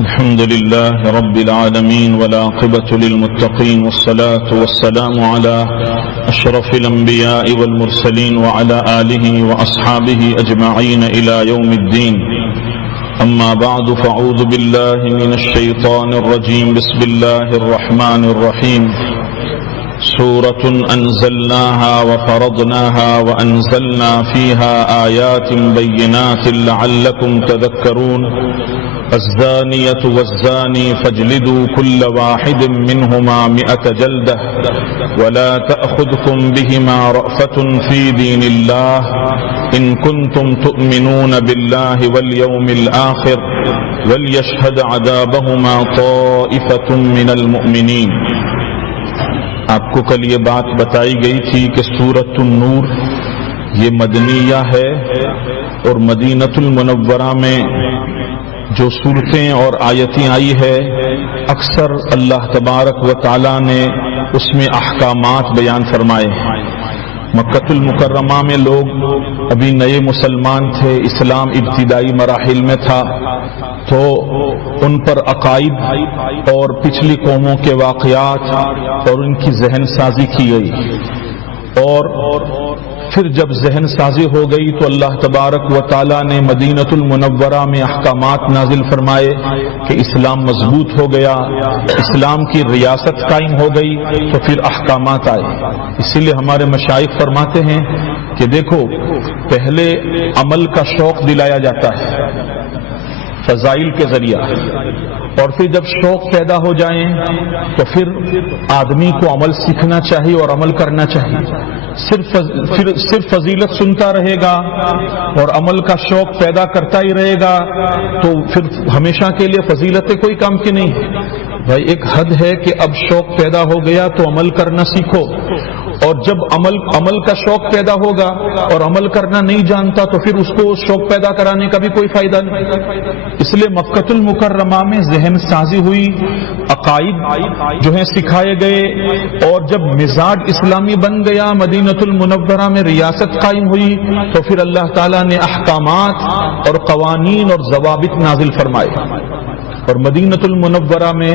الحمد لله رب العالمين والعاقبة للمتقين والصلاة والسلام على أشرف الأنبياء والمرسلين وعلى آله وأصحابه أجمعين إلى يوم الدين. أما بعد فأعوذ بالله من الشيطان الرجيم. بسم الله الرحمن الرحيم. سورة أنزلناها وفرضناها وأنزلنا فيها آيات بينات لعلكم تذكرون. الزانية والزاني فاجلدوا كل واحد منهما 100 جلدة ولا تأخذكم بهما رأفة في دين الله إن كنتم تؤمنون بالله واليوم الآخر وليشهد عذابهما طائفة من المؤمنين. آپ کو کل یہ بات بتائی گئی تھی کہ سورۃ النور یہ مدنیہ ہے اور مدینۃ المنورہ میں جو صورتیں اور آیتیں آئی ہے اکثر اللہ تبارک و تعالی نے اس میں احکامات بیان فرمائے ہیں. مکۃ المکرمہ میں لوگ ابھی نئے مسلمان تھے، اسلام ابتدائی مراحل میں تھا، تو ان پر عقائد اور پچھلی قوموں کے واقعات اور ان کی ذہن سازی کی گئی، اور پھر جب ذہن سازی ہو گئی تو اللہ تبارک و تعالی نے مدینۃ المنورہ میں احکامات نازل فرمائے کہ اسلام مضبوط ہو گیا، اسلام کی ریاست قائم ہو گئی، تو پھر احکامات آئے. اسی لیے ہمارے مشائخ فرماتے ہیں کہ دیکھو، پہلے عمل کا شوق دلایا جاتا ہے فضائل کے ذریعہ، اور پھر جب شوق پیدا ہو جائیں تو پھر آدمی کو عمل سیکھنا چاہیے اور عمل کرنا چاہیے. صرف فضیلت سنتا رہے گا اور عمل کا شوق پیدا کرتا ہی رہے گا تو پھر ہمیشہ کے لیے فضیلتیں کوئی کام کی نہیں. بھائی ایک حد ہے کہ اب شوق پیدا ہو گیا تو عمل کرنا سیکھو، اور جب عمل کا شوق پیدا ہوگا اور عمل کرنا نہیں جانتا تو پھر اس کو شوق پیدا کرانے کا بھی کوئی فائدہ نہیں. اس لیے مکۃ المکرمہ میں ذہن سازی ہوئی، عقائد جو ہیں سکھائے گئے، اور جب مزاج اسلامی بن گیا، مدینۃ المنورہ میں ریاست قائم ہوئی، تو پھر اللہ تعالیٰ نے احکامات اور قوانین اور ضوابط نازل فرمائے. اور مدینۃ المنورہ میں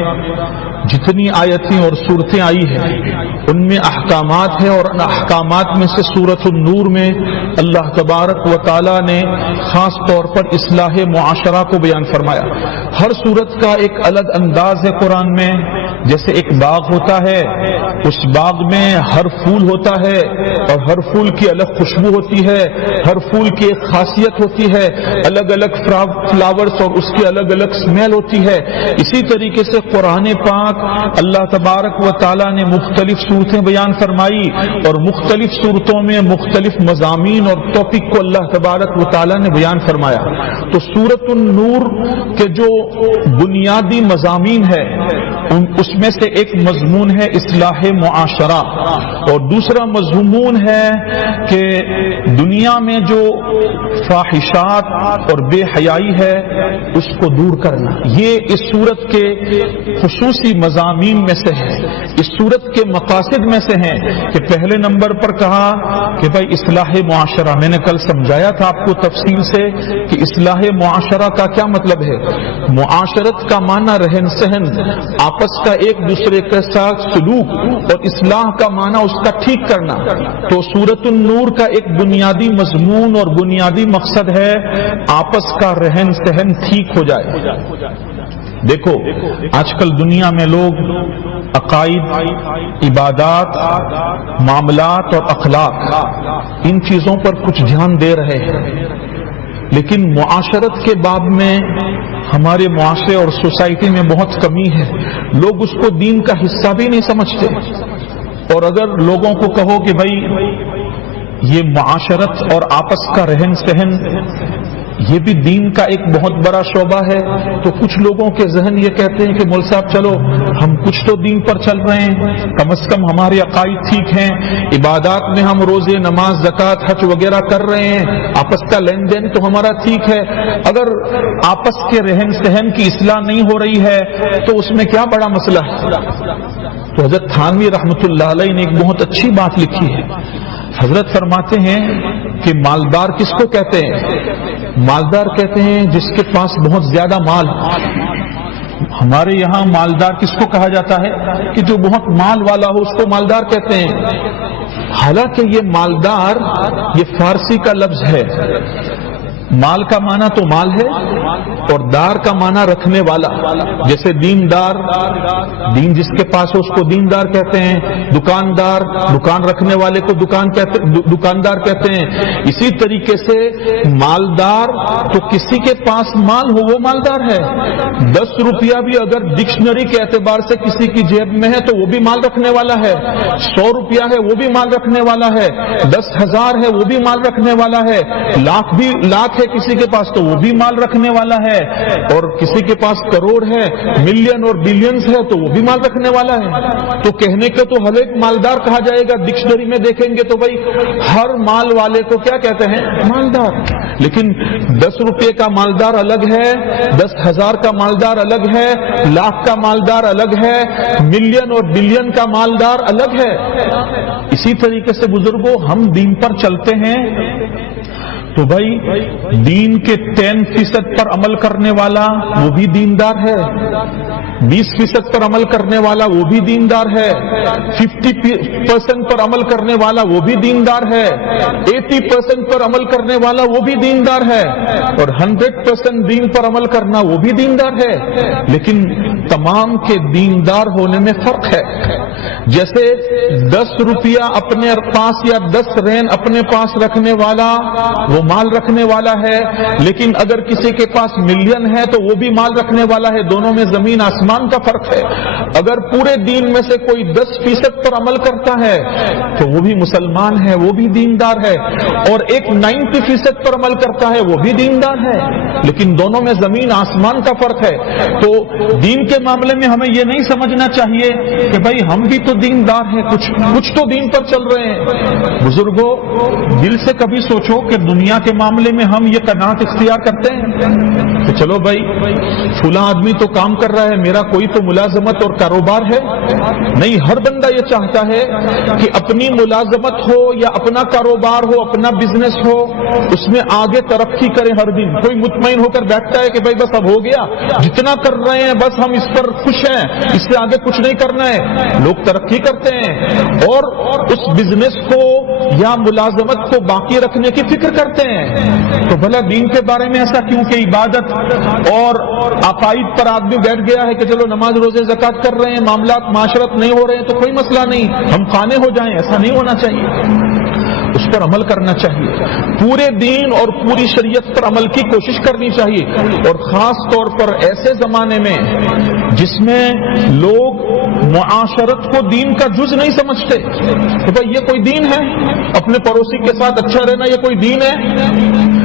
جتنی آیتیں اور صورتیں آئی ہیں ان میں احکامات ہیں، اور ان احکامات میں سے سورۃ النور میں اللہ تبارک و تعالی نے خاص طور پر اصلاح معاشرہ کو بیان فرمایا. ہر صورت کا ایک الگ انداز ہے قرآن میں. جیسے ایک باغ ہوتا ہے، اس باغ میں ہر پھول ہوتا ہے اور ہر پھول کی الگ خوشبو ہوتی ہے، ہر پھول کی ایک خاصیت ہوتی ہے، الگ الگ فلاورز اور اس کی الگ الگ اسمیل ہوتی ہے. اسی طریقے سے قرآن پاک اللہ تبارک و تعالی نے مختلف صورتیں بیان فرمائی، اور مختلف صورتوں میں مختلف مضامین اور ٹاپک کو اللہ تبارک و تعالی نے بیان فرمایا. تو سورۃ النور کے جو بنیادی مضامین ہے اس میں سے ایک مضمون ہے اصلاح معاشرہ، اور دوسرا مضمون ہے کہ دنیا میں جو فاحشات اور بے حیائی ہے اس کو دور کرنا. یہ اس صورت کے خصوصی مضامین میں سے ہے، اس صورت کے مقاصد میں سے ہیں کہ پہلے نمبر پر کہا کہ بھائی اصلاح معاشرہ. میں نے کل سمجھایا تھا آپ کو تفصیل سے کہ اصلاح معاشرہ کا کیا مطلب ہے. معاشرت کا معنی رہن سہن، آپس کا ایک دوسرے کے ساتھ سلوک، اور اصلاح کا معنی اس کا ٹھیک کرنا. تو سورۃ النور کا ایک بنیادی مضمون اور بنیادی مقصد ہے آپس کا رہن سہن ٹھیک ہو جائے. دیکھو آج کل دنیا میں لوگ عقائد، عبادات، معاملات اور اخلاق ان چیزوں پر کچھ دھیان دے رہے ہیں، لیکن معاشرت کے باب میں ہمارے معاشرے اور سوسائٹی میں بہت کمی ہے. لوگ اس کو دین کا حصہ بھی نہیں سمجھتے، اور اگر لوگوں کو کہو کہ بھائی یہ معاشرت اور آپس کا رہن سہن یہ بھی دین کا ایک بہت بڑا شعبہ ہے، تو کچھ لوگوں کے ذہن یہ کہتے ہیں کہ مول صاحب چلو ہم کچھ تو دین پر چل رہے ہیں، کم از کم ہمارے عقائد ٹھیک ہیں، عبادات میں ہم روزے، نماز، زکوٰۃ، حج وغیرہ کر رہے ہیں، آپس کا لین دین تو ہمارا ٹھیک ہے. اگر آپس کے رہن سہن کی اصلاح نہیں ہو رہی ہے تو اس میں کیا بڑا مسئلہ ہے. تو حضرت تھانوی رحمۃ اللہ علیہ نے ایک بہت اچھی بات لکھی ہے. حضرت فرماتے ہیں کہ مالدار کس کو کہتے ہیں؟ مالدار کہتے ہیں جس کے پاس بہت زیادہ مال، ہمارے یہاں مالدار کس کو کہا جاتا ہے؟ کہ جو بہت مال والا ہو اس کو مالدار کہتے ہیں. حالانکہ یہ مالدار یہ فارسی کا لفظ ہے. مال کا معنی تو مال ہے اور دار کا معنی رکھنے والا. جیسے دیندار، دین جس کے پاس ہو اس کو دیندار کہتے ہیں. دکاندار، دکان رکھنے والے کو دکاندار کہتے ہیں. اسی طریقے سے مالدار تو کسی کے پاس مال ہو وہ مالدار ہے. 10 روپیہ بھی اگر ڈکشنری کے اعتبار سے کسی کی جیب میں ہے تو وہ بھی مال رکھنے والا ہے. 100 روپیہ ہے وہ بھی مال رکھنے والا ہے. 10,000 ہے وہ بھی مال رکھنے والا ہے. لاکھ ہے کسی کے پاس تو وہ بھی مال رکھنے والا ہے. اور کسی کے پاس کروڑ ہے، ملین اور بلینز ہے تو وہ بھی مال رکھنے والا ہے. تو کہنے کے تو ہر ایک مالدار کہا جائے گا. ڈکشنری میں دیکھیں گے تو بھائی ہر مال والے کو کیا کہتے ہیں؟ مالدار. لیکن 10 روپے کا مالدار الگ ہے، 10,000 کا مالدار الگ ہے، لاکھ کا مالدار الگ ہے، ملین اور بلین کا مالدار الگ ہے. اسی طریقے سے بزرگوں ہم دین پر چلتے ہیں تو بھائی دین کے 10% پر عمل کرنے والا وہ بھی دیندار ہے. 20% پر عمل کرنے والا وہ بھی دیندار ہے. 50% پر عمل کرنے والا وہ بھی دیندار ہے. 80% پر عمل کرنے والا وہ بھی دیندار ہے. اور 100% دین پر عمل کرنا وہ بھی دیندار ہے. لیکن تمام کے دیندار ہونے میں فرق ہے. جیسے 10 روپیہ اپنے پاس یا 10 رین اپنے پاس رکھنے والا وہ مال رکھنے والا ہے، لیکن اگر کسی کے پاس ملین ہے تو وہ بھی مال رکھنے والا ہے. دونوں میں زمین آسمان کا فرق ہے. اگر پورے دین میں سے کوئی 10% پر عمل کرتا ہے تو وہ بھی مسلمان ہے، وہ بھی دیندار ہے. اور ایک 90% پر عمل کرتا ہے وہ بھی دیندار ہے. لیکن دونوں میں زمین آسمان کا فرق ہے. تو دین کے معاملے میں ہمیں یہ نہیں سمجھنا چاہیے کہ بھائی ہم بھی تو دیندار ہیں، کچھ تو دین پر چل رہے ہیں. بزرگوں دل سے کبھی سوچو کہ دنیا کے معاملے میں ہم یہ قناعت اختیار کرتے ہیں کہ چلو بھائی فلاں آدمی تو کام کر رہا ہے، میرا کوئی تو ملازمت اور کاروبار ہے. نہیں، ہر بندہ یہ چاہتا ہے کہ اپنی ملازمت ہو یا اپنا کاروبار ہو، اپنا بزنس ہو، اس میں آگے ترقی کرے. ہر دن کوئی مطمئن ہو کر بیٹھتا ہے کہ بھائی بس اب ہو گیا، جتنا کر رہے ہیں بس ہم اس پر خوش ہیں، اس سے آگے کچھ نہیں کرنا ہے. لوگ ترقی کرتے ہیں اور اس بزنس کو یا ملازمت کو باقی رکھنے کی فکر کرتے ہیں. تو بھلا دین کے بارے میں ایسا کیوں کہ عبادت اور عقائد پر آدمی بیٹھ گیا ہے کہ چلو نماز روزے زکات کر رہے ہیں، معاملات معاشرت نہیں ہو رہے ہیں تو کوئی مسئلہ نہیں، ہم قانے ہو جائیں. ایسا نہیں ہونا چاہیے، اس پر عمل کرنا چاہیے. پورے دین اور پوری شریعت پر عمل کی کوشش کرنی چاہیے. اور خاص طور پر ایسے زمانے میں جس میں لوگ معاشرت کو دین کا جز نہیں سمجھتے کہ بھائی یہ کوئی دین ہے، اپنے پڑوسی کے ساتھ اچھا رہنا یہ کوئی دین ہے،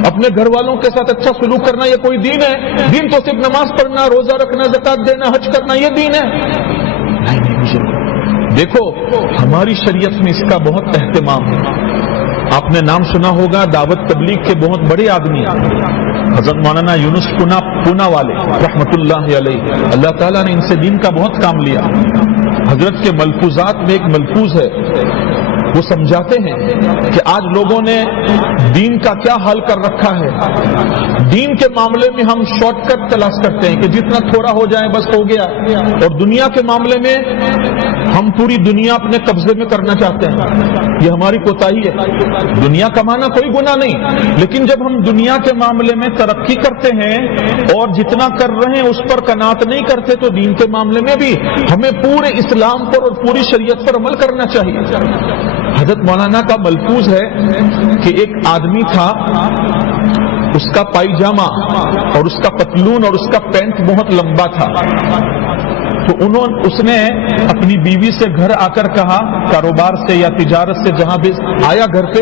اپنے گھر والوں کے ساتھ اچھا سلوک کرنا یہ کوئی دین ہے. دین تو صرف نماز پڑھنا، روزہ رکھنا، زکات دینا، حج کرنا یہ دین ہے. نہیں، دیکھو ہماری شریعت میں اس کا بہت اہتمام ہے. آپ نے نام سنا ہوگا دعوت تبلیغ کے بہت بڑے آدمی حضرت مولانا یونس پونا والے رحمت اللہ علیہ. اللہ تعالیٰ نے ان سے دین کا بہت کام لیا. حضرت کے ملفوظات میں ایک ملفوظ ہے، وہ سمجھاتے ہیں کہ آج لوگوں نے دین کا کیا حال کر رکھا ہے. دین کے معاملے میں ہم شارٹ کٹ تلاش کرتے ہیں کہ جتنا تھوڑا ہو جائے بس ہو گیا. اور دنیا کے معاملے میں ہم پوری دنیا اپنے قبضے میں کرنا چاہتے ہیں. یہ ہماری کوتاہی ہے. دنیا کمانا کوئی گناہ نہیں، لیکن جب ہم دنیا کے معاملے میں ترقی کرتے ہیں اور جتنا کر رہے ہیں اس پر قناعت نہیں کرتے تو دین کے معاملے میں بھی ہمیں پورے اسلام پر اور پوری شریعت پر عمل کرنا چاہیے. حضرت مولانا کا ملفوظ ہے کہ ایک آدمی تھا، اس کا پائجامہ اور اس کا پتلون اور اس کا پینٹ بہت لمبا تھا. تو اس نے اپنی بیوی سے گھر آ کر کہا، کاروبار سے یا تجارت سے جہاں بھی آیا گھر پہ،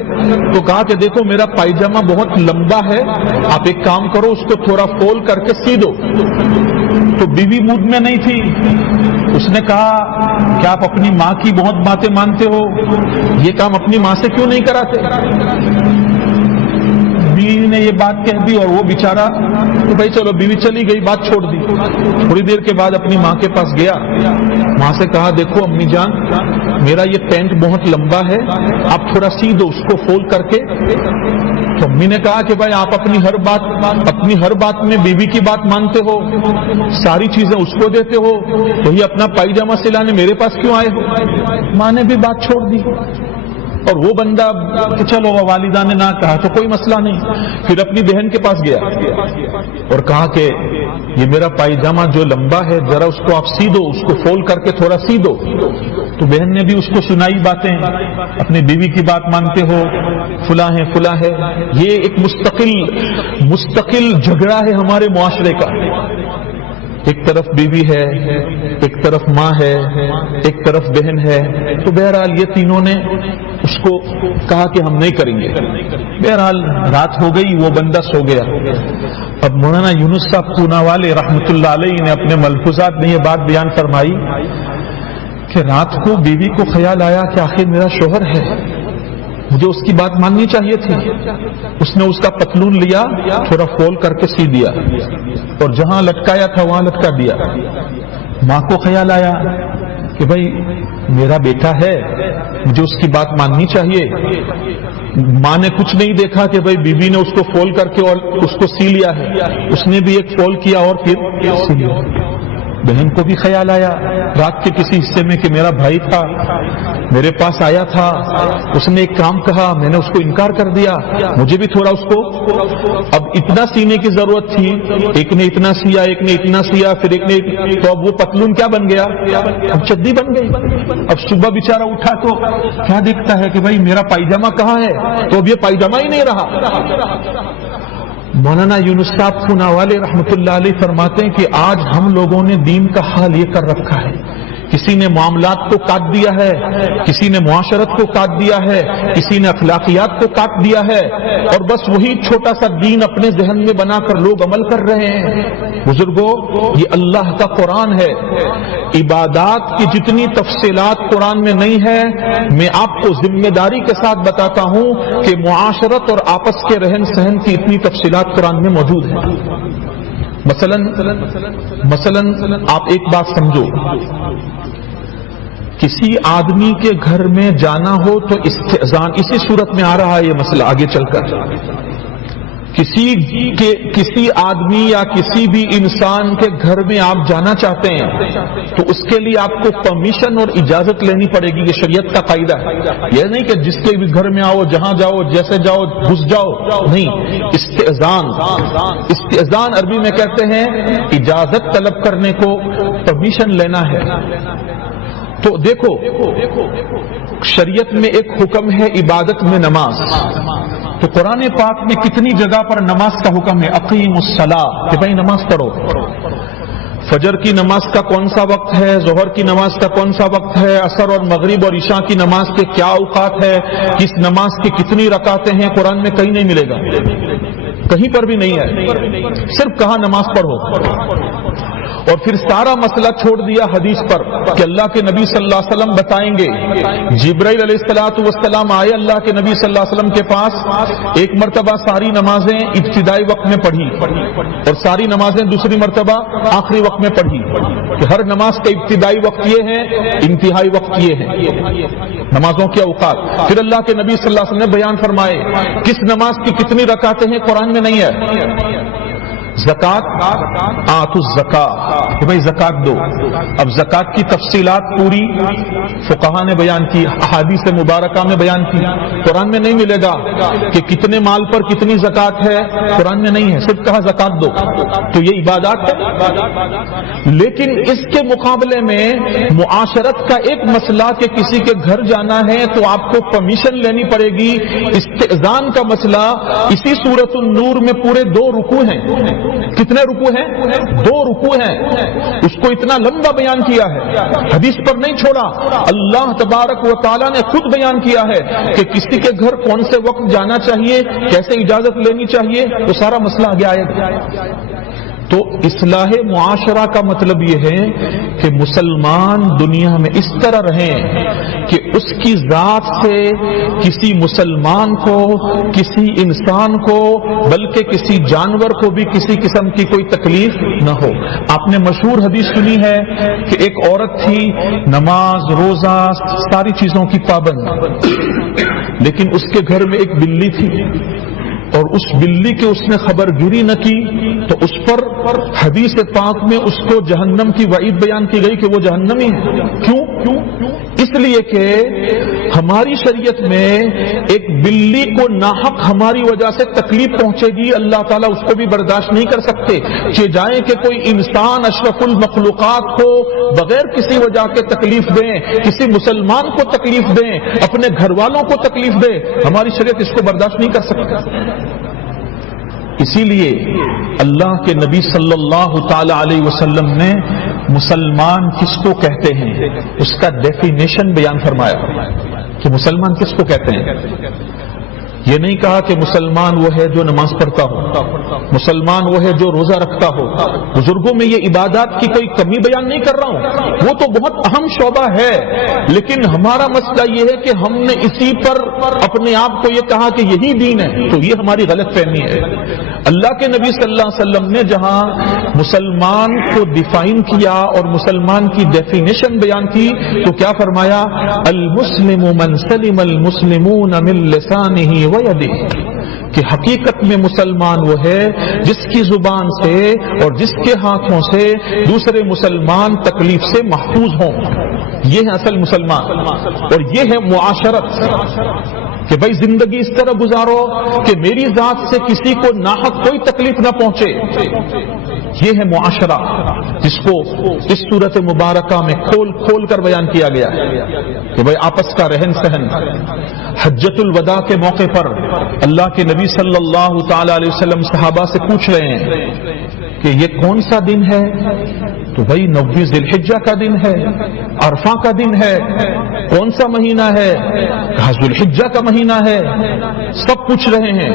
تو کہا کہ دیکھو میرا پائجامہ بہت لمبا ہے، آپ ایک کام کرو اس کو تھوڑا فول کر کے سی دو. تو بیوی موڈ میں نہیں تھی. اس نے کہا کہ آپ اپنی ماں کی بہت باتیں مانتے ہو، یہ کام اپنی ماں سے کیوں نہیں کراتے؟ بیوی نے یہ بات کہہ دی اور وہ بیچارہ تو بھائی چلو بیوی چلی گئی، بات چھوڑ دی. تھوڑی دیر کے بعد اپنی ماں کے پاس گیا، ماں سے کہا دیکھو امی جان میرا یہ پینٹ بہت لمبا ہے، آپ تھوڑا سی دو اس کو فولڈ کر کے. تو امی نے کہا کہ بھائی آپ اپنی ہر بات میں بیوی کی بات مانتے ہو، ساری چیزیں اس کو دیتے ہو، وہی اپنا پائجامہ سلانے میرے پاس کیوں آئے ہو؟ ماں نے بھی بات چھوڑ دی. اور وہ بندہ کہ چلو والدہ نے نہ کہا تو کوئی مسئلہ نہیں. پھر اپنی بہن کے پاس گیا اور کہا کہ یہ میرا پائجامہ جو لمبا ہے ذرا اس کو آپ سی دو، اس کو فولڈ کر کے تھوڑا سی دو. تو بہن نے بھی اس کو سنائی باتیں، اپنی بیوی کی بات مانتے ہو، فلاں ہے فلاں ہے. یہ ایک مستقل جھگڑا ہے ہمارے معاشرے کا. ایک طرف بیوی ہے، ایک طرف ماں ہے، ایک طرف بہن ہے. تو بہرحال یہ تینوں نے اس کو کہا کہ ہم نہیں کریں گے. بہرحال رات ہو گئی، وہ بندہ سو گیا. اب مولانا یونس صاحب پونا والے رحمت اللہ علیہ نے اپنے ملفوظات میں یہ بات بیان فرمائی کہ رات کو بیوی کو خیال آیا کہ آخر میرا شوہر ہے، مجھے اس کی بات ماننی چاہیے تھی. اس نے اس کا پتلون لیا، تھوڑا فول کر کے سی دیا اور جہاں لٹکایا تھا وہاں لٹکا دیا. ماں کو خیال آیا کہ بھائی میرا بیٹا ہے، مجھے اس کی بات ماننی چاہیے. ماں نے کچھ نہیں دیکھا کہ بھائی بیوی نے اس کو فول کر کے اور اس کو سی لیا ہے، اس نے بھی ایک فول کیا اور پھر سی لیا. بہن کو بھی خیال آیا رات کے کسی حصے میں کہ میرا بھائی تھا، میرے پاس آیا تھا، اس نے ایک کام کہا، میں نے اس کو انکار کر دیا، مجھے بھی تھوڑا اس کو اب اتنا سینے کی ضرورت تھی. ایک نے اتنا سیا، ایک نے اتنا سیا، پھر ایک نے، تو اب وہ پتلون کیا بن گیا؟ اب چڈی بن گئی. اب صبح بیچارہ اٹھا تو کیا دیکھتا ہے کہ بھائی میرا پائجامہ کہاں ہے؟ تو اب یہ پائجامہ ہی نہیں رہا. مولانا یونس صاحب پونا والے رحمت اللہ علیہ فرماتے ہیں کہ آج ہم لوگوں نے دین کا حال یہ کر رکھا ہے، کسی نے معاملات کو کاٹ دیا ہے، کسی نے معاشرت کو کاٹ دیا ہے، کسی نے اخلاقیات کو کاٹ دیا ہے، اور بس وہی چھوٹا سا دین اپنے ذہن میں بنا کر لوگ عمل کر رہے ہیں. بزرگوں، یہ اللہ کا قرآن ہے. عبادات کی جتنی تفصیلات قرآن میں نہیں ہے، میں آپ کو ذمہ داری کے ساتھ بتاتا ہوں کہ معاشرت اور آپس کے رہن سہن کی اتنی تفصیلات قرآن میں موجود ہیں. مثلا آپ ایک بات سمجھو، کسی آدمی کے گھر میں جانا ہو تو استئذان، اسی صورت میں آ رہا ہے یہ مسئلہ آگے چل کر. کسی آدمی یا کسی بھی انسان کے گھر میں آپ جانا چاہتے ہیں تو اس کے لیے آپ کو پرمیشن اور اجازت لینی پڑے گی. یہ شریعت کا قاعدہ ہے. یہ نہیں کہ جس کے بھی گھر میں آؤ، جہاں جاؤ، جیسے جاؤ، گھس جاؤ، نہیں. استئذان عربی میں کہتے ہیں اجازت طلب کرنے کو، پرمیشن لینا ہے. تو دیکھو شریعت میں ایک حکم ہے عبادت میں نماز. تو قرآن پاک میں کتنی جگہ پر نماز کا حکم ہے، اقیم الصلاۃ، کہ بھائی نماز پڑھو. فجر کی نماز کا کون سا وقت ہے، ظہر کی نماز کا کون سا وقت ہے، عصر اور مغرب اور عشاء کی نماز کے کیا اوقات ہے، کس نماز کی کتنی رکعتیں ہیں، قرآن میں کہیں نہیں ملے گا، کہیں پر بھی نہیں ہے. صرف کہا نماز پڑھو. اور پھر سارا مسئلہ چھوڑ دیا حدیث پر کہ اللہ کے نبی صلی اللہ علیہ وسلم بتائیں گے. جبرائیل علیہ الصلوۃ والسلام آئے اللہ کے نبی صلی اللہ علیہ وسلم کے پاس، ایک مرتبہ ساری نمازیں ابتدائی وقت میں پڑھی اور ساری نمازیں دوسری مرتبہ آخری وقت میں پڑھی، کہ ہر نماز کا ابتدائی وقت یہ ہے، انتہائی وقت یہ ہے نمازوں کے اوقات. پھر اللہ کے نبی صلی اللہ علیہ وسلم نے بیان فرمائے کس نماز کی کتنی رکعتیں ہیں، قرآن میں نہیں ہے. زکات، آتوا الزکاۃ، کہ بھائی زکات دو. اب زکات کی تفصیلات پوری فقہا نے بیان کی، احادیث مبارکہ میں بیان کی. قرآن میں نہیں ملے گا کہ کتنے مال پر کتنی زکات ہے، قرآن میں نہیں ہے. صرف کہا زکات دو. تو یہ عبادات ہے. لیکن اس کے مقابلے میں معاشرت کا ایک مسئلہ کہ کسی کے گھر جانا ہے تو آپ کو پرمیشن لینی پڑے گی. استئذان کا مسئلہ اسی سورۃ النور میں پورے 2 رکوع ہیں. کتنے رکوع ہیں؟ 2 رکوع ہیں. اس کو اتنا لمبا بیان کیا ہے، حدیث پر نہیں چھوڑا. اللہ تبارک و تعالیٰ نے خود بیان کیا ہے کہ کسی کے گھر کون سے وقت جانا چاہیے، کیسے اجازت لینی چاہیے. تو سارا مسئلہ آگے آئے گا. تو اصلاح معاشرہ کا مطلب یہ ہے کہ مسلمان دنیا میں اس طرح رہیں کہ اس کی ذات سے کسی مسلمان کو، کسی انسان کو، بلکہ کسی جانور کو بھی کسی قسم کی کوئی تکلیف نہ ہو۔ آپ نے مشہور حدیث سنی ہے کہ ایک عورت تھی، نماز، روزہ، ساری چیزوں کی پابند، لیکن اس کے گھر میں ایک بلی تھی، اور اس بلی کے اس نے خبر گیری نہ کی تو اس پر حدیث پاک میں اس کو جہنم کی وعید بیان کی گئی کہ وہ جہنمی ہے۔ کیوں؟ اس لیے کہ ہماری شریعت میں ایک بلی کو ناحق ہماری وجہ سے تکلیف پہنچے گی، اللہ تعالیٰ اس کو بھی برداشت نہیں کر سکتے۔ جائیں کہ کوئی انسان اشرف المخلوقات کو بغیر کسی وجہ کے تکلیف دیں، کسی مسلمان کو تکلیف دیں، اپنے گھر والوں کو تکلیف دیں، ہماری شریعت اس کو برداشت نہیں کر سکتی۔ اسی لیے اللہ کے نبی صلی اللہ تعالی علیہ وسلم نے مسلمان کس کو کہتے ہیں اس کا ڈیفینیشن بیان فرمایا کہ مسلمان کس کو کہتے ہیں۔ یہ نہیں کہا کہ مسلمان وہ ہے جو نماز پڑھتا ہو، مسلمان وہ ہے جو روزہ رکھتا ہو۔ بزرگوں میں یہ عبادات کی کوئی کمی بیان نہیں کر رہا ہوں، وہ تو بہت اہم شعبہ ہے، لیکن ہمارا مسئلہ یہ ہے کہ ہم نے اسی پر اپنے آپ کو یہ کہا کہ یہی دین ہے، تو یہ ہماری غلط فہمی ہے۔ اللہ کے نبی صلی اللہ علیہ وسلم نے جہاں مسلمان کو ڈیفائن کیا اور مسلمان کی ڈیفینیشن بیان کی تو کیا فرمایا؟ المسلم من سلم المسلمون من لسانہ ویدہ، کہ حقیقت میں مسلمان وہ ہے جس کی زبان سے اور جس کے ہاتھوں سے دوسرے مسلمان تکلیف سے محفوظ ہوں۔ یہ ہے اصل مسلمان، اور یہ ہے معاشرت، کہ بھائی زندگی اس طرح گزارو کہ میری ذات سے کسی کو ناحق کوئی تکلیف نہ پہنچے۔ یہ ہے معاشرہ جس کو اس صورت مبارکہ میں کھول کر بیان کیا گیا ہے کہ بھائی آپس کا رہن سہن۔ حجۃ الوداع کے موقع پر اللہ کے نبی صلی اللہ تعالی علیہ وسلم صحابہ سے پوچھ رہے ہیں کہ یہ کون سا دن ہے؟ تو بھائی 9 ذی الحجہ کا دن ہے، عرفہ کا دن ہے۔ کون سا مہینہ ہے؟ کہا ذی الحجہ کا مہینہ ہے۔ سب پوچھ رہے ہیں،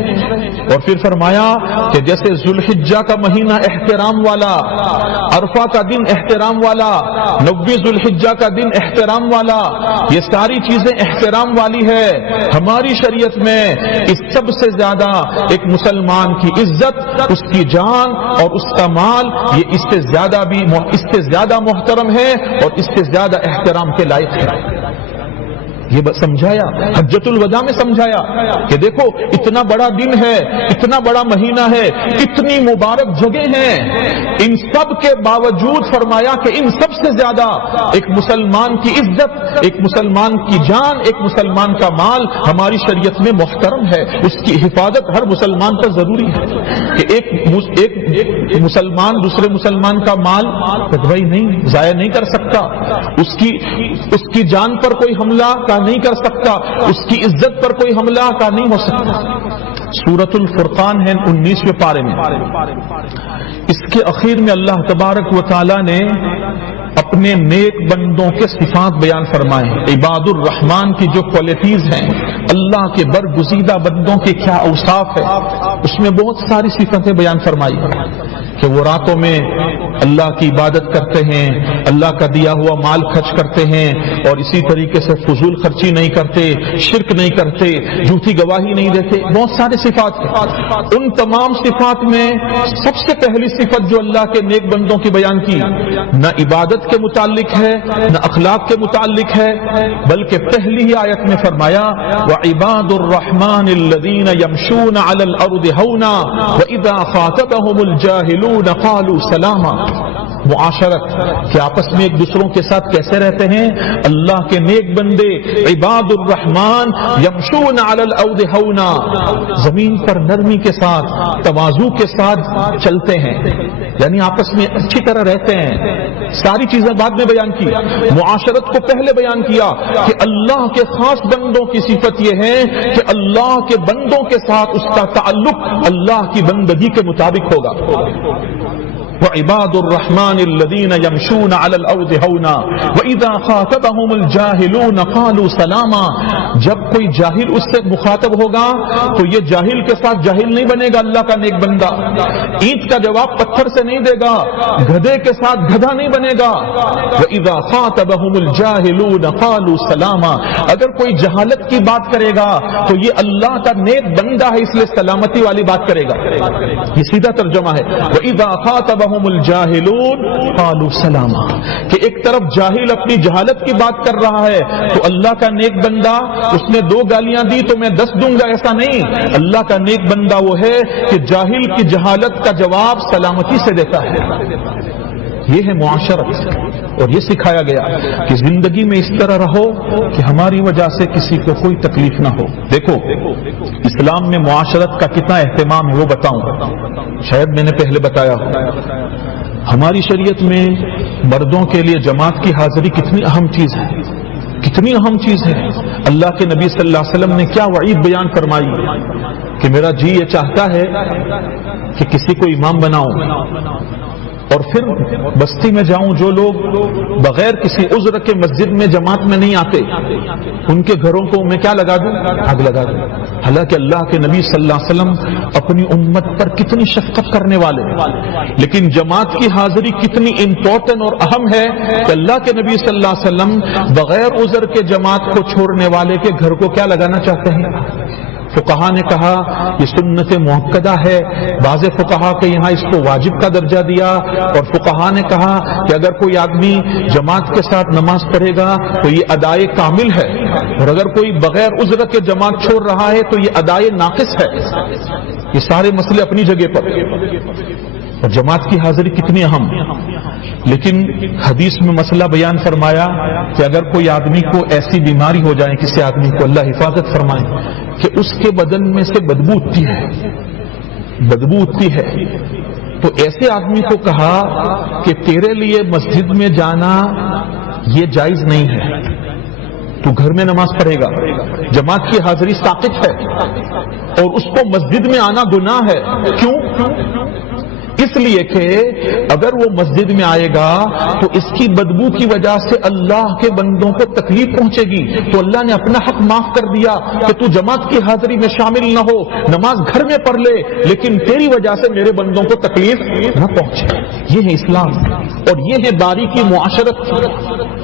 اور پھر فرمایا کہ جیسے ذی الحجہ کا مہینہ احترام والا، عرفہ کا دن احترام والا، 9 ذی الحجہ کا دن احترام والا، یہ ساری چیزیں احترام والی ہے۔ ہماری شریعت میں اس سب سے زیادہ ایک مسلمان کی عزت، اس کی جان اور اس کا مال، یہ اس سے زیادہ محترم ہے اور اس سے زیادہ احترام کے لائق ہے۔ یہ سمجھایا، حجۃ الوداع میں سمجھایا کہ دیکھو اتنا بڑا دن ہے، اتنا بڑا مہینہ ہے، اتنی مبارک جگہ ہیں، ان سب کے باوجود فرمایا کہ ان سب سے زیادہ ایک مسلمان کی عزت، ایک مسلمان کی جان، ایک مسلمان کا مال ہماری شریعت میں محترم ہے، اس کی حفاظت ہر مسلمان پر ضروری ہے۔ کہ ایک مسلمان دوسرے مسلمان کا مال بھائی نہیں ضائع نہیں کر سکتا، اس کی جان پر کوئی حملہ نہیں کر سکتا، اس کی عزت پر کوئی حملہ کا نہیں ہو سکتا۔ سورۃ الفرقان ہے 19ویں پارے میں، اس کے اخیر میں اللہ تبارک و تعالی نے اپنے نیک بندوں کے صفات بیان فرمائے۔ عباد الرحمن کی جو کوالٹیز ہیں، اللہ کے برگزیدہ بندوں کے کیا اوصاف ہے، اس میں بہت ساری صفتیں بیان فرمائی کہ وہ راتوں میں اللہ کی عبادت کرتے ہیں، اللہ کا دیا ہوا مال خرچ کرتے ہیں، اور اسی طریقے سے فضول خرچی نہیں کرتے، شرک نہیں کرتے، جھوٹی گواہی نہیں دیتے، بہت سارے صفات ہیں۔ ان تمام صفات میں سب سے پہلی صفت جو اللہ کے نیک بندوں کی بیان کی، نہ عبادت کے متعلق ہے نہ اخلاق کے متعلق ہے، بلکہ پہلی ہی آیت میں فرمایا وَعِبَادُ الرَّحْمَنِ الَّذِينَ يَمْشُونَ عَلَى الْأَرْضِ هَوْنًا وَإِذَا خَاطَبَهُمُ الْجَاهِلُونَ قَالُوا سَلَامًا۔ معاشرت کہ آپس میں ایک دوسروں کے ساتھ کیسے رہتے ہیں۔ اللہ کے نیک بندے عباد الرحمن یمشون علی الارض ہونا، زمین پر نرمی کے ساتھ، تواضع کے ساتھ چلتے ہیں، یعنی آپس میں اچھی طرح رہتے ہیں۔ ساری چیزیں بعد میں بیان کی، معاشرت کو پہلے بیان کیا کہ اللہ کے خاص بندوں کی صفت یہ ہے کہ اللہ کے بندوں کے ساتھ اس کا تعلق اللہ کی بندگی کے مطابق ہوگا۔ وعباد الرحمن الذين يمشون على الارض هونا واذا خاطبهم الجاهلون قالوا سلاما. جب کوئی جاہل اس سے مخاطب ہوگا تو یہ جاہل کے ساتھ جاہل نہیں بنے گا اللہ کا نیک بندہ. اینٹ کا جواب پتھر سے نہیں دے گا, گدھے کے ساتھ گدھا نہیں بنے گا. واذا خاطبهم الجاهلون قالوا سلاما. اگر کوئی جہالت کی بات کرے گا تو یہ اللہ کا نیک بندہ ہے اس لیے سلامتی والی بات کرے گا. یہ سیدھا ترجمہ ہے. واذا خاطبهم الجاہلون قالوا سلاما, کہ ایک طرف جاہل اپنی جہالت کی بات کر رہا ہے تو اللہ کا نیک بندہ اس نے 2 گالیاں دی تو میں 10 دوں گا, ایسا نہیں. اللہ کا نیک بندہ وہ ہے کہ جاہل کی جہالت کا جواب سلامتی سے دیتا ہے. یہ ہے معاشرت, اور یہ سکھایا گیا کہ زندگی میں اس طرح رہو کہ ہماری وجہ سے کسی کو کوئی تکلیف نہ ہو. دیکھو اسلام میں معاشرت کا کتنا اہتمام ہے وہ بتاؤں, شاید میں نے پہلے بتایا ہو. ہماری شریعت میں مردوں کے لیے جماعت کی حاضری کتنی اہم چیز ہے, کتنی اہم چیز ہے. اللہ کے نبی صلی اللہ علیہ وسلم نے کیا وعید بیان فرمائی کہ میرا جی یہ چاہتا ہے کہ کسی کو امام بناؤں اور پھر بستی میں جاؤں جو لوگ بغیر کسی عذر کے مسجد میں جماعت میں نہیں آتے ان کے گھروں کو میں کیا لگا دوں, آگ لگا دوں. حالانکہ اللہ کے نبی صلی اللہ علیہ وسلم اپنی امت پر کتنی شفقت کرنے والے, لیکن جماعت کی حاضری کتنی امپورٹنٹ اور اہم ہے کہ اللہ کے نبی صلی اللہ علیہ وسلم بغیر عذر کے جماعت کو چھوڑنے والے کے گھر کو کیا لگانا چاہتے ہیں. فقہا نے کہا یہ سنت موقدہ ہے, بعض فقہا کے یہاں اس کو واجب کا درجہ دیا, اور فقہا نے کہا کہ اگر کوئی آدمی جماعت کے ساتھ نماز پڑھے گا تو یہ ادائے کامل ہے, اور اگر کوئی بغیر عذر کے جماعت چھوڑ رہا ہے تو یہ ادائے ناقص ہے. یہ سارے مسئلے اپنی جگہ پر, اور جماعت کی حاضری کتنی اہم. لیکن حدیث میں مسئلہ بیان فرمایا کہ اگر کوئی آدمی کو ایسی بیماری ہو جائے, کسی آدمی کو اللہ حفاظت فرمائے کہ اس کے بدن میں سے بدبو اٹھتی ہے, تو ایسے آدمی کو کہا کہ تیرے لیے مسجد میں جانا یہ جائز نہیں ہے, تو گھر میں نماز پڑھے گا. جماعت کی حاضری ساقط ہے اور اس کو مسجد میں آنا گناہ ہے. کیوں؟ اس لیے کہ اگر وہ مسجد میں آئے گا تو اس کی بدبو کی وجہ سے اللہ کے بندوں کو تکلیف پہنچے گی, تو اللہ نے اپنا حق معاف کر دیا کہ تو جماعت کی حاضری میں شامل نہ ہو, نماز گھر میں پڑھ لے, لیکن تیری وجہ سے میرے بندوں کو تکلیف نہ پہنچے. یہ ہے اسلام, اور یہ ہے باریکی معاشرت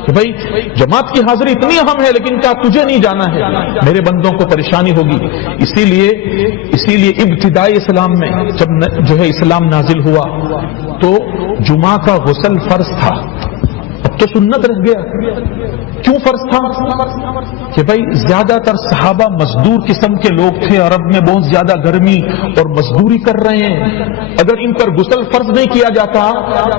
کہ بھائی جماعت کی حاضری اتنی اہم ہے لیکن کیا تجھے نہیں جانا ہے, میرے بندوں کو پریشانی ہوگی. اسی لیے ابتدائی اسلام میں جب جو ہے اسلام نازل ہوا تو جمعہ کا غسل فرض تھا, اب تو سنت رہ گیا. کیوں فرض تھا؟ کہ بھائی زیادہ تر صحابہ مزدور قسم کے لوگ تھے, عرب میں بہت زیادہ گرمی اور مزدوری کر رہے ہیں. اگر ان پر غسل فرض نہیں کیا جاتا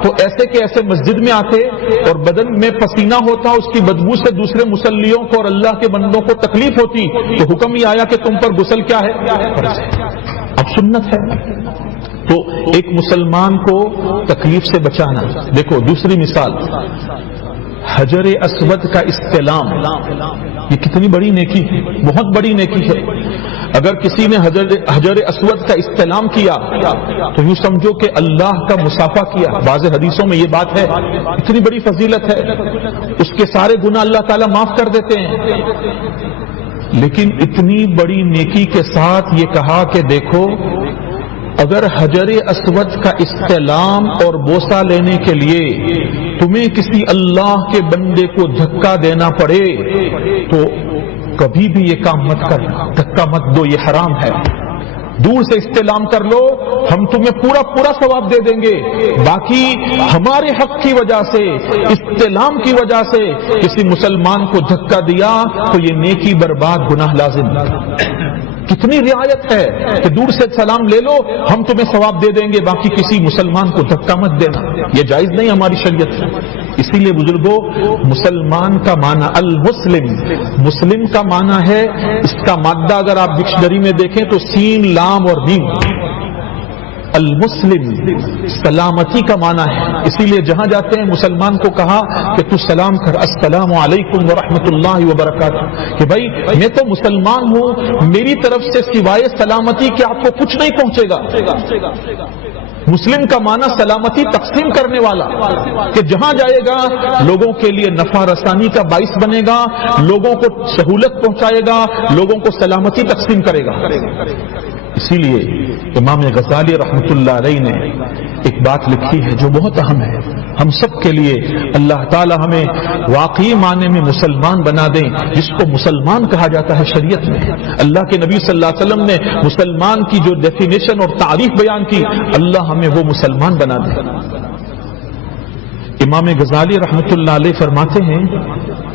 تو ایسے کے ایسے مسجد میں آتے اور بدن میں پسینہ ہوتا, اس کی بدبو سے دوسرے مسلیوں کو اور اللہ کے بندوں کو تکلیف ہوتی, تو حکم ہی آیا کہ تم پر غسل کیا ہے, فرض ہے. اب سنت ہے. تو ایک مسلمان کو تکلیف سے بچانا. دیکھو دوسری مثال, حجر اسود کا استلام, یہ کتنی بڑی نیکی ہے, بہت بڑی نیکی ہے. اگر کسی نے حجر اسود کا استلام کیا تو یوں سمجھو کہ اللہ کا مصافحہ کیا. بعض حدیثوں میں یہ بات ہے, اتنی بڑی فضیلت ہے, اس کے سارے گناہ اللہ تعالیٰ معاف کر دیتے ہیں. لیکن اتنی بڑی نیکی کے ساتھ یہ کہا کہ دیکھو اگر حجر اسود کا استلام اور بوسہ لینے کے لیے تمہیں کسی اللہ کے بندے کو دھکا دینا پڑے تو کبھی بھی یہ کام مت کر, دھکا مت دو, یہ حرام ہے. دور سے استلام کر لو, ہم تمہیں پورا ثواب دے دیں گے. باقی ہمارے حق کی وجہ سے, استلام کی وجہ سے کسی مسلمان کو دھکا دیا تو یہ نیکی برباد, گناہ لازم. کتنی رعایت ہے کہ دور سے سلام لے لو, ہم تمہیں ثواب دے دیں گے, باقی کسی مسلمان کو دھکا مت دینا. یہ جائز نہیں ہماری شریعت میں. اسی لیے بزرگوں, مسلمان کا معنی المسلم, مسلم کا معنی ہے, اس کا مادہ اگر آپ ڈکشنری میں دیکھیں تو سین, لام اور میم. المسلم سلامتی کا معنی ہے. اسی لیے جہاں جاتے ہیں مسلمان کو کہا کہ تو سلام کر, السلام علیکم ورحمۃ اللہ وبرکاتہ, کہ بھائی میں تو مسلمان ہوں, میری طرف سے سوائے سلامتی کہ آپ کو کچھ نہیں پہنچے گا. مسلم کا معنی سلامتی تقسیم کرنے والا، کہ جہاں جائے گا لوگوں کے لیے نفع رسانی کا باعث بنے گا، لوگوں کو سہولت پہنچائے گا، لوگوں کو سلامتی تقسیم کرے گا۔ اسی لیے امام غزالی رحمۃ اللہ علیہ نے ایک بات لکھی ہے جو بہت اہم ہے ہم سب کے لیے۔ اللہ تعالی ہمیں واقعی معنی میں مسلمان بنا دیں، جس کو مسلمان کہا جاتا ہے شریعت میں۔ اللہ کے نبی صلی اللہ علیہ وسلم نے مسلمان کی جو ڈیفینیشن اور تعریف بیان کی، اللہ ہمیں وہ مسلمان بنا دے۔ امام غزالی رحمۃ اللہ علیہ فرماتے ہیں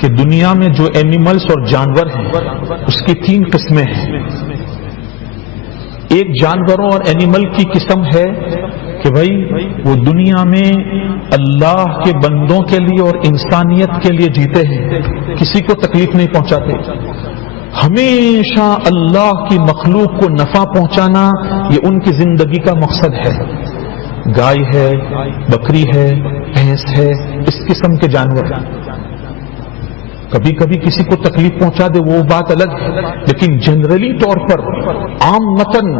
کہ دنیا میں جو اینیملز اور جانور ہیں اس کی 3 قسمیں ہیں۔ ایک جانوروں اور اینیمل کی قسم ہے کہ بھائی وہ دنیا میں اللہ کے بندوں کے لیے اور انسانیت کے لیے جیتے ہیں، کسی کو تکلیف نہیں پہنچاتے، ہمیشہ اللہ کی مخلوق کو نفع پہنچانا یہ ان کی زندگی کا مقصد ہے۔ گائے ہے، بکری ہے، بھینس ہے، اس قسم کے جانور، کبھی کبھی کسی کو تکلیف پہنچا دے وہ بات الگ ہے، لیکن جنرلی طور پر عام متن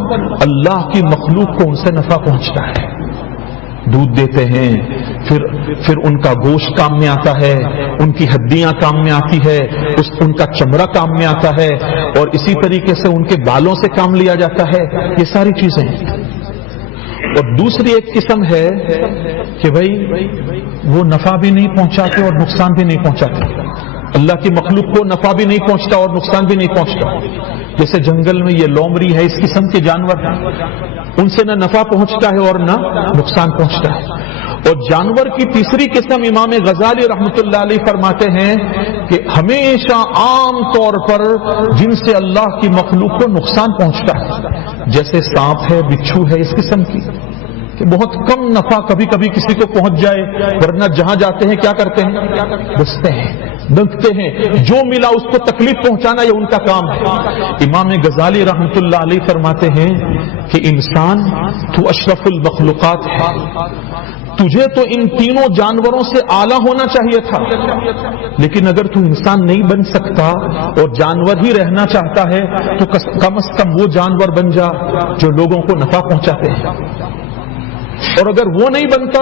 اللہ کی مخلوق کو ان سے نفع پہنچتا ہے۔ دودھ دیتے ہیں، پھر ان کا گوشت کام میں آتا ہے، ان کی ہڈیاں کام میں آتی ہے، ان کا چمڑا کام میں آتا ہے، اور اسی طریقے سے ان کے بالوں سے کام لیا جاتا ہے، یہ ساری چیزیں۔ اور دوسری ایک قسم ہے کہ بھائی وہ نفع بھی نہیں پہنچاتے اور نقصان بھی نہیں پہنچاتے، اللہ کی مخلوق کو نفع بھی نہیں پہنچتا اور نقصان بھی نہیں پہنچتا۔ جیسے جنگل میں یہ لومڑی ہے، اس قسم کے جانور ہیں، ان سے نہ نفع پہنچتا ہے اور نہ نقصان پہنچتا ہے۔ اور جانور کی تیسری قسم امام غزالی رحمۃ اللہ علیہ فرماتے ہیں کہ ہمیشہ عام طور پر جن سے اللہ کی مخلوق کو نقصان پہنچتا ہے، جیسے سانپ ہے، بچھو ہے، اس قسم کی، کہ بہت کم نفع کبھی کبھی کسی کو پہنچ جائے، ورنہ جہاں جاتے ہیں کیا کرتے ہیں، بستے ہیں، دنکتے ہیں، جو ملا اس کو تکلیف پہنچانا یہ ان کا کام ہے۔ امام غزالی رحمۃ اللہ علیہ فرماتے ہیں کہ انسان تو اشرف المخلوقات ہے، تجھے تو ان تینوں جانوروں سے اعلیٰ ہونا چاہیے تھا، لیکن اگر تو انسان نہیں بن سکتا اور جانور ہی رہنا چاہتا ہے تو کم از کم وہ جانور بن جا جو لوگوں کو نفع پہنچاتے ہیں، اور اگر وہ نہیں بنتا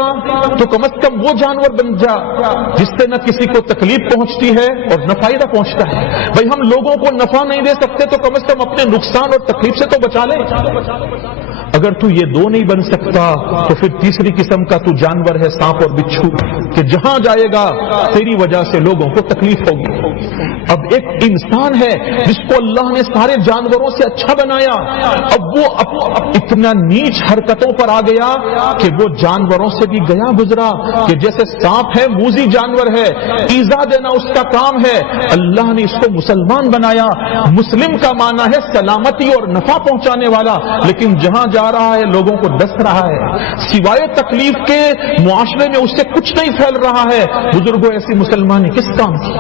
تو کم از کم وہ جانور بن جا جس سے نہ کسی کو تکلیف پہنچتی ہے اور نہ فائدہ پہنچتا ہے۔ بھائی ہم لوگوں کو نفع نہیں دے سکتے تو کم از کم اپنے نقصان اور تکلیف سے تو بچا لے۔ اگر تو یہ دو نہیں بن سکتا تو پھر تیسری قسم کا تو جانور ہے، سانپ اور بچھو، کہ جہاں جائے گا تیری وجہ سے لوگوں کو تکلیف ہوگی۔ اب ایک انسان ہے جس کو اللہ نے سارے جانوروں سے اچھا بنایا، اب وہ اتنا نیچ حرکتوں پر آ گیا کہ وہ جانوروں سے بھی گیا گزرا، کہ جیسے سانپ ہے، موذی جانور ہے، ایذا دینا اس کا کام ہے، اللہ نے اس کو مسلمان بنایا۔ مسلم کا معنی ہے سلامتی اور نفع پہنچانے والا، لیکن جہاں جا رہا ہے لوگوں کو ڈس رہا ہے، سوائے تکلیف کے معاشرے میں اس سے کچھ نہیں پھیل رہا ہے۔ بزرگوں ایسی مسلمانی کس کام کی؟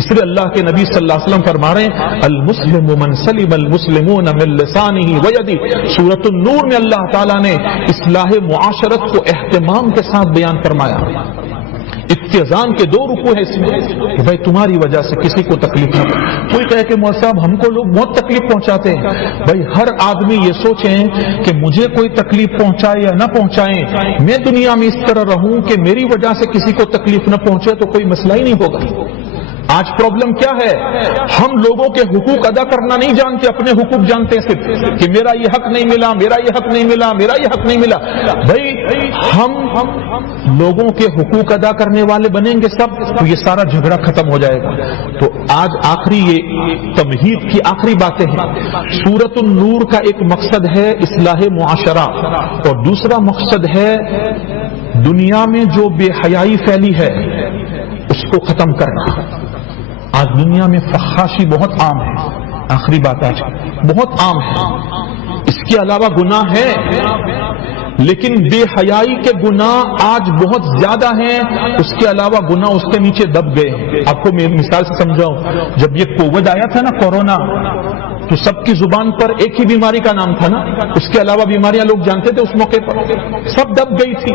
اس لیے اللہ کے نبی صلی اللہ علیہ وسلم فرما رہے ہیں المسلم من سلم المسلمون من لسانه ويده۔ سورۃ النور میں اللہ تعالیٰ نے اصلاح معاشرت کو اہتمام کے ساتھ بیان فرمایا۔ اتزان کے 2 رکوع ہے اس میں کہ بھائی تمہاری وجہ سے کسی کو تکلیف نہ ہو۔ کوئی کہے کہ مولوی صاحب ہم کو لوگ بہت تکلیف پہنچاتے ہیں، بھائی ہر آدمی یہ سوچیں کہ مجھے کوئی تکلیف پہنچائے یا نہ پہنچائیں، میں دنیا میں اس طرح رہوں کہ میری وجہ سے کسی کو تکلیف نہ پہنچے تو کوئی مسئلہ ہی نہیں ہوگا۔ آج پرابلم کیا ہے؟ ہم لوگوں کے حقوق ادا کرنا نہیں جانتے، اپنے حقوق جانتے ہیں صرف کہ میرا یہ حق نہیں ملا، میرا یہ حق نہیں ملا، میرا یہ حق نہیں ملا۔ بھائی ہم لوگوں کے حقوق ادا کرنے والے بنیں گے سب تو یہ سارا جھگڑا ختم ہو جائے گا۔ تو آج آخری یہ تمہید کی آخری باتیں ہیں۔ سورۃ النور کا ایک مقصد ہے اصلاح معاشرہ، اور دوسرا مقصد ہے دنیا میں جو بے حیائی پھیلی ہے اس کو ختم کرنا۔ آج دنیا میں فحاشی بہت عام ہے، آخری بات آج بہت عام ہے، اس کے علاوہ گناہ ہے، لیکن بے حیائی کے گناہ آج بہت زیادہ ہیں، اس کے علاوہ گناہ اس کے نیچے دب گئے۔ آپ کو میں مثال سے سمجھاؤں، جب یہ کووڈ آیا تھا نا، کورونا، تو سب کی زبان پر ایک ہی بیماری کا نام تھا نا، اس کے علاوہ بیماریاں لوگ جانتے تھے اس موقع پر، سب دب گئی تھی،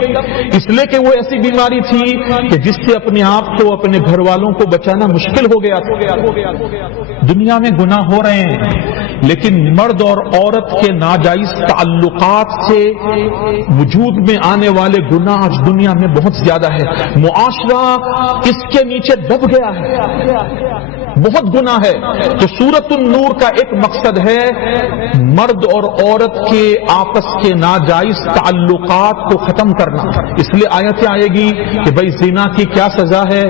اس لیے کہ وہ ایسی بیماری تھی کہ جس سے اپنے آپ کو اپنے گھر والوں کو بچانا مشکل ہو گیا تھا۔ دنیا میں گناہ ہو رہے ہیں، لیکن مرد اور عورت کے ناجائز تعلقات سے وجود میں آنے والے گناہ آج دنیا میں بہت زیادہ ہے، معاشرہ اس کے نیچے دب گیا ہے، بہت گناہ ہے۔ تو سورۃ النور کا ایک مقصد ہے مرد اور عورت کے آپس کے ناجائز تعلقات کو ختم کرنا، اس لیے آیتیں آئے گی کہ بھائی زنا کی کیا سزا ہے،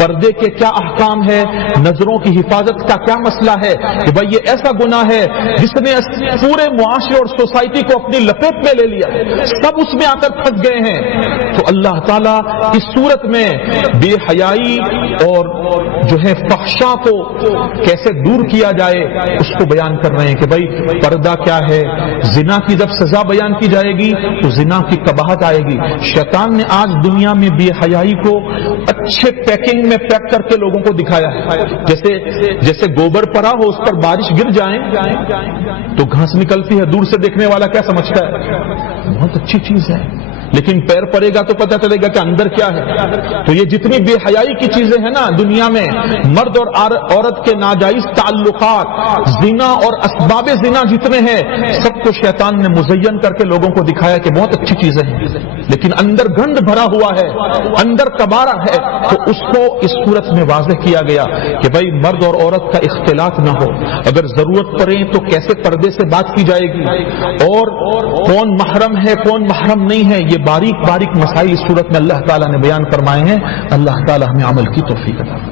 پردے کے کیا احکام ہے، نظروں کی حفاظت کا کیا مسئلہ ہے، کہ بھائی یہ ایسا گناہ ہے جس نے پورے معاشرے اور سوسائٹی کو اپنی لپیٹ میں لے لیا، سب اس میں آ کر پھنس گئے ہیں۔ تو اللہ تعالیٰ اس صورت میں بے حیائی اور جو ہے فحشا کو کیسے دور کیا جائے اس کو بیان کر رہے ہیں کہ بھائی پردہ کیا ہے، زنا کی جب سزا بیان کی جائے گی تو زنا کی قباحت آئے گی۔ شیطان نے آج دنیا میں بے حیائی کو اچھے پیکنگ میں پیک کر کے لوگوں کو دکھایا ہے، جیسے گوبر پڑا ہو اس پر بارش گر جائیں تو گھاس نکلتی ہے، دور سے دیکھنے والا کیا سمجھتا ہے بہت اچھی چیز ہے، لیکن پیر پڑے گا تو پتہ چلے گا کہ اندر کیا ہے۔ تو یہ جتنی بے حیائی کی چیزیں ہیں نا دنیا میں، مرد اور عورت کے ناجائز تعلقات، زنا اور اسباب زنا جتنے ہیں، سب کو شیطان نے مزین کر کے لوگوں کو دکھایا کہ بہت اچھی چیزیں ہیں، لیکن اندر گند بھرا ہوا ہے، اندر کبارہ ہے۔ تو اس کو اس صورت میں واضح کیا گیا کہ بھائی مرد اور عورت کا اختلاط نہ ہو، اگر ضرورت پڑے تو کیسے پردے سے بات کی جائے گی، اور کون محرم ہے کون محرم نہیں ہے، یہ باریک باریک مسائل اس صورت میں اللہ تعالیٰ نے بیان فرمائے ہیں۔ اللہ تعالیٰ ہمیں عمل کی توفیق عطا فرمائے۔